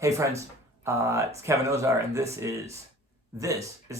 Hey friends, it's Kevin Ozar, and this is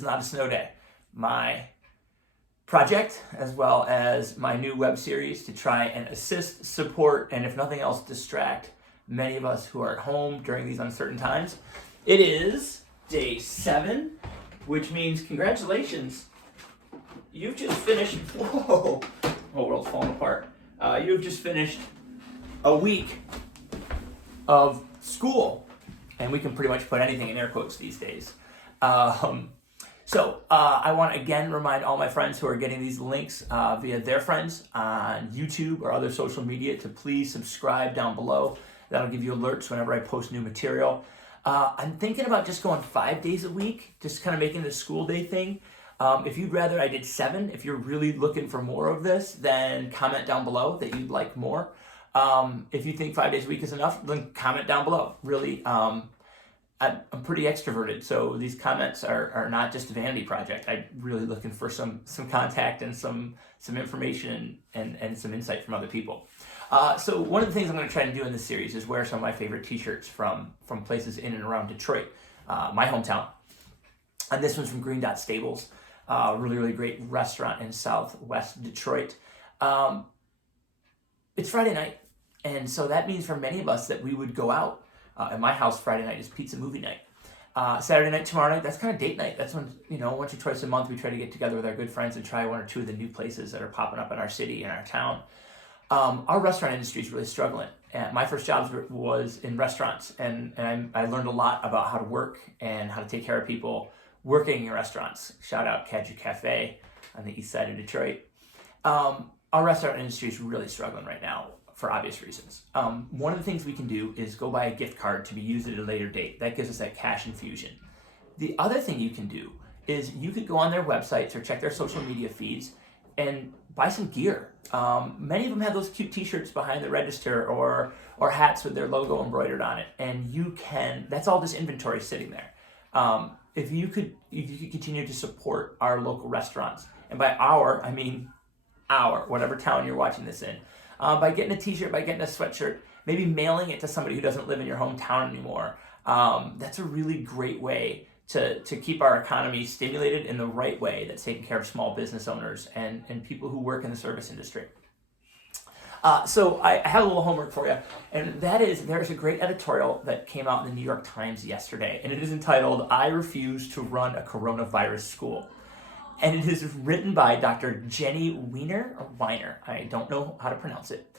Not a Snow Day, my project as well as my new web series to try and assist, support, and if nothing else, distract many of us who are at home during these uncertain times. It is day 7, which means congratulations. You've just finished. Whoa, whole world's falling apart. You've just finished a week of school. And we can pretty much put anything in air quotes these days. I want to again remind all my friends who are getting these links via their friends on YouTube or other social media to please subscribe down below. That'll give you alerts whenever I post new material. I'm thinking about just going 5 days a week, just kind of making it a school day thing. If you'd rather I did 7, if you're really looking for more of this, then comment down below that you'd like more. If you think 5 days a week is enough, then comment down below. Really, I'm pretty extroverted, so these comments are not just a vanity project. I'm really looking for some contact and some information and some insight from other people. So one of the things I'm going to try to do in this series is wear some of my favorite t-shirts from places in and around Detroit, my hometown. And this one's from Green Dot Stables, really great restaurant in Southwest Detroit. It's Friday night, and so that means for many of us that we would go out. At my house, Friday night is pizza movie night. Saturday night, tomorrow night, that's kind of date night. That's when, once or twice a month, we try to get together with our good friends and try one or two of the new places that are popping up in our city and our town. Our restaurant industry is really struggling. And my first job was in restaurants, and I learned a lot about how to work and how to take care of people working in restaurants. Shout out Caju Cafe on the east side of Detroit. Our restaurant industry is really struggling right now for obvious reasons. One of the things we can do is go buy a gift card to be used at a later date. That gives us that cash infusion. The other thing you can do is you could go on their websites or check their social media feeds and buy some gear. Many of them have those cute t-shirts behind the register or hats with their logo embroidered on it. And that's all this inventory sitting there. If you could continue to support our local restaurants, and by our, I mean whatever town you're watching this in, by getting a t-shirt, by getting a sweatshirt, maybe mailing it to somebody who doesn't live in your hometown anymore. That's a really great way to keep our economy stimulated in the right way that's taking care of small business owners and people who work in the service industry. So I have a little homework for you, and that is there's a great editorial that came out in the New York Times yesterday, and it is entitled, "I Refuse to Run a Coronavirus School." And it is written by Dr. Jenny Weiner, I don't know how to pronounce it.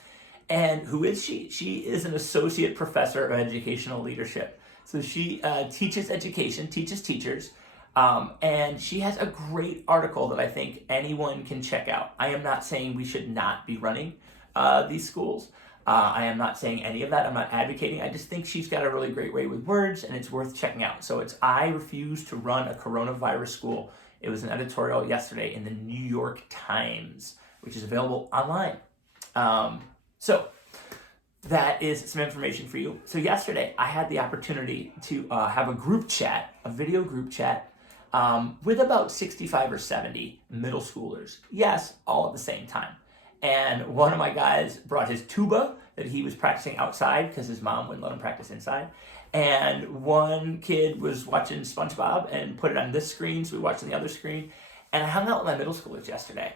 And who is she? She is an associate professor of educational leadership. So she teaches education, teaches teachers, and she has a great article that I think anyone can check out. I am not saying we should not be running these schools. I am not saying any of that. I'm not advocating. I just think she's got a really great way with words, and it's worth checking out. So it's "I Refuse to Run a Coronavirus School." It was an editorial yesterday in the New York Times, which is available online. So that is some information for you. So yesterday, I had the opportunity to have a group chat, a video group chat, with about 65 or 70 middle schoolers. Yes, all at the same time. And one of my guys brought his tuba that he was practicing outside because his mom wouldn't let him practice inside. And one kid was watching SpongeBob and put it on this screen, so we watched on the other screen. And I hung out with my middle schoolers yesterday.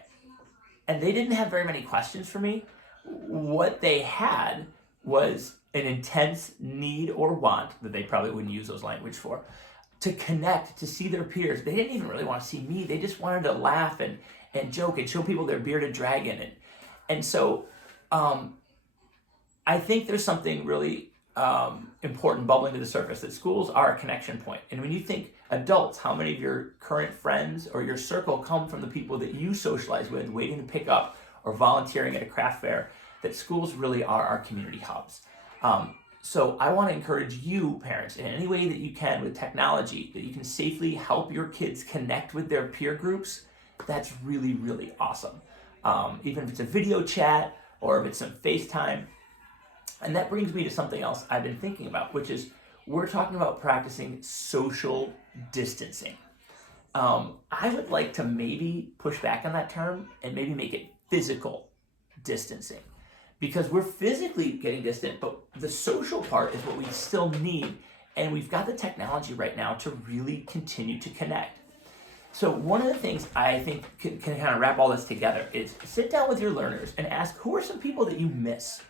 And they didn't have very many questions for me. What they had was an intense need or want, that they probably wouldn't use those language for, to connect, to see their peers. They didn't even really want to see me. They just wanted to laugh and joke and show people their bearded dragon. And so I think there's something really important bubbling to the surface, that schools are a connection point. And when you think adults, how many of your current friends or your circle come from the people that you socialize with, waiting to pick up or volunteering at a craft fair, that schools really are our community hubs. So I want to encourage you, parents, in any way that you can with technology, that you can safely help your kids connect with their peer groups. That's really, really awesome. Even if it's a video chat or if it's some FaceTime. And that brings me to something else I've been thinking about, which is we're talking about practicing social distancing. I would like to maybe push back on that term and maybe make it physical distancing. because we're physically getting distant, but the social part is what we still need. And we've got the technology right now to really continue to connect. So one of the things I think can kind of wrap all this together is sit down with your learners and ask, who are some people that you miss?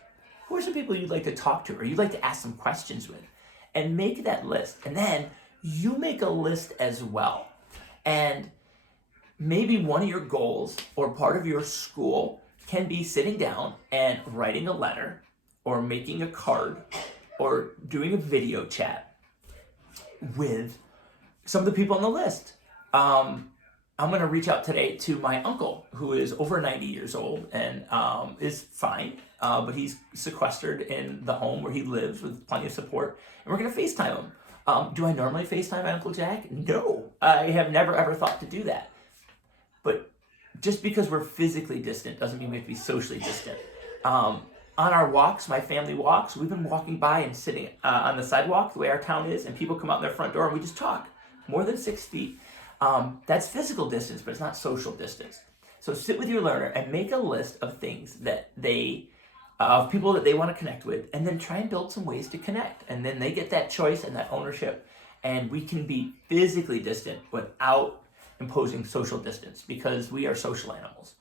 Who are some people you'd like to talk to or you'd like to ask some questions with? And make that list. And then you make a list as well. And maybe one of your goals or part of your school can be sitting down and writing a letter or making a card or doing a video chat with some of the people on the list. I'm going to reach out today to my uncle, who is over 90 years old and is fine, but he's sequestered in the home where he lives with plenty of support, and we're going to FaceTime him. Do I normally FaceTime my Uncle Jack? No, I have never ever thought to do that. But just because we're physically distant doesn't mean we have to be socially distant. On our walks, my family walks, we've been walking by and sitting on the sidewalk the way our town is, and people come out their front door and we just talk more than 6 feet. That's physical distance, but it's not social distance. So sit with your learner and make a list of things that of people that they want to connect with, and then try and build some ways to connect. And then they get that choice and that ownership, and we can be physically distant without imposing social distance, because we are social animals.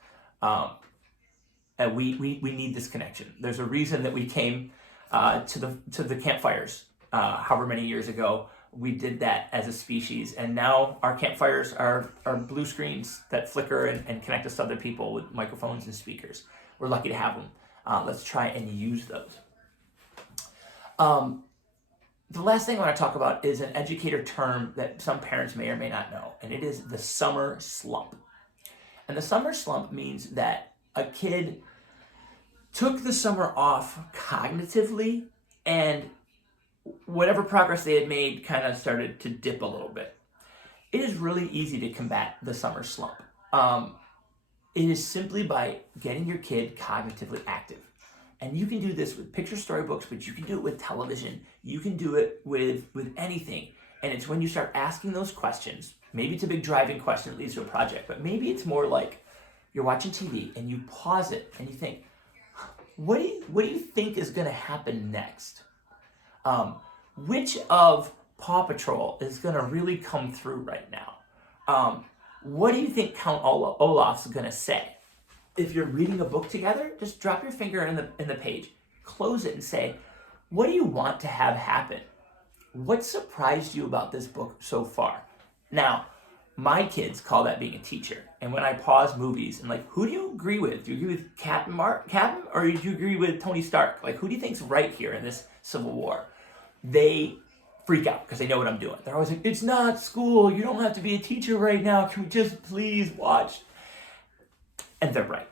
And we need this connection. There's a reason that we came to the campfires however many years ago. We did that as a species, and now our campfires are blue screens that flicker and connect us to other people with microphones and speakers. We're lucky to have them. Let's try and use those. The last thing I want to talk about is an educator term that some parents may or may not know, and it is the summer slump. And the summer slump means that a kid took the summer off cognitively, and whatever progress they had made kind of started to dip a little bit. It is really easy to combat the summer slump. It is simply by getting your kid cognitively active. And you can do this with picture storybooks, but you can do it with television. You can do it with anything. And it's when you start asking those questions, maybe it's a big driving question that leads to a project, but maybe it's more like you're watching TV and you pause it and you think, what do you think is going to happen next? Which of Paw Patrol is going to really come through right now? What do you think Count Olaf's going to say? If you're reading a book together, just drop your finger in the page, close it and say, what do you want to have happen? What surprised you about this book so far? Now, my kids call that being a teacher. And when I pause movies and like, who do you agree with? Do you agree with Captain, or do you agree with Tony Stark? Like, who do you think's right here in this Civil War? They freak out because they know what I'm doing. They're always like, it's not school. You don't have to be a teacher right now. Can we just please watch? And they're right.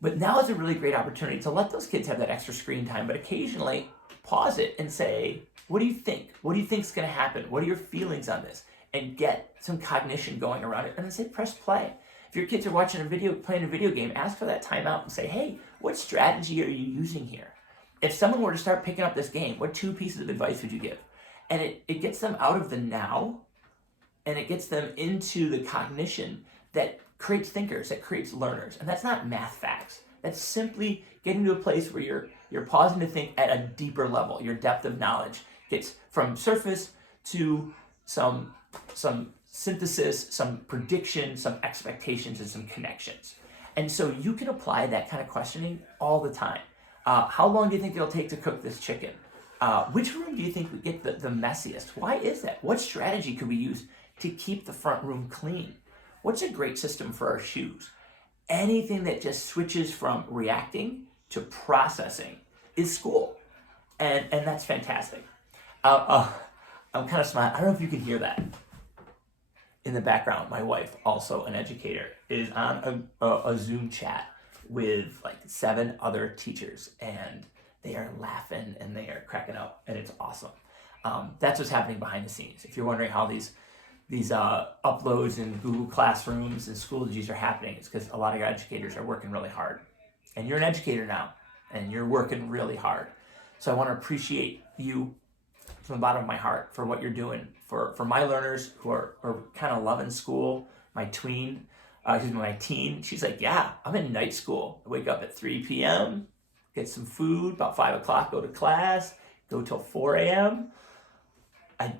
But now is a really great opportunity to let those kids have that extra screen time, but occasionally pause it and say, what do you think? What do you think is going to happen? What are your feelings on this? And get some cognition going around it. And then say, press play. If your kids are playing a video game, ask for that timeout and say, hey, what strategy are you using here? If someone were to start picking up this game, what 2 pieces of advice would you give? And it gets them out of the now, and it gets them into the cognition that creates thinkers, that creates learners. And that's not math facts. That's simply getting to a place where you're pausing to think at a deeper level. Your depth of knowledge gets from surface to some synthesis, some prediction, some expectations, and some connections. And so you can apply that kind of questioning all the time. How long do you think it'll take to cook this chicken? Which room do you think would get the messiest? Why is that? What strategy could we use to keep the front room clean? What's a great system for our shoes? Anything that just switches from reacting to processing is school. And that's fantastic. I'm kind of smiling. I don't know if you can hear that. In the background, my wife, also an educator, is on a Zoom chat with like 7 other teachers, and they are laughing and they are cracking up, and it's awesome. That's what's happening behind the scenes. If you're wondering how these uploads in Google Classrooms and Schoologies are happening, it's because a lot of your educators are working really hard. And you're an educator now, and you're working really hard. So I want to appreciate you from the bottom of my heart for what you're doing for my learners who are kind of loving school. My teen, she's like, yeah, I'm in night school. I wake up at 3 p.m., get some food, about 5 o'clock, go to class, go till 4 a.m.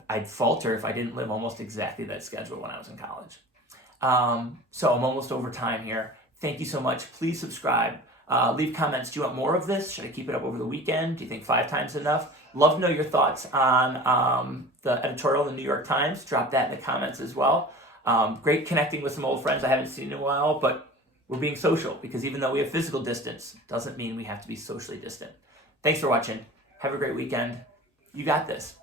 I'd falter if I didn't live almost exactly that schedule when I was in college. So I'm almost over time here. Thank you so much. Please subscribe. Leave comments. Do you want more of this? Should I keep it up over the weekend? Do you think 5 times enough? Love to know your thoughts on the editorial in the New York Times. Drop that in the comments as well. Great connecting with some old friends I haven't seen in a while, but we're being social because even though we have physical distance, doesn't mean we have to be socially distant. Thanks for watching. Have a great weekend. You got this.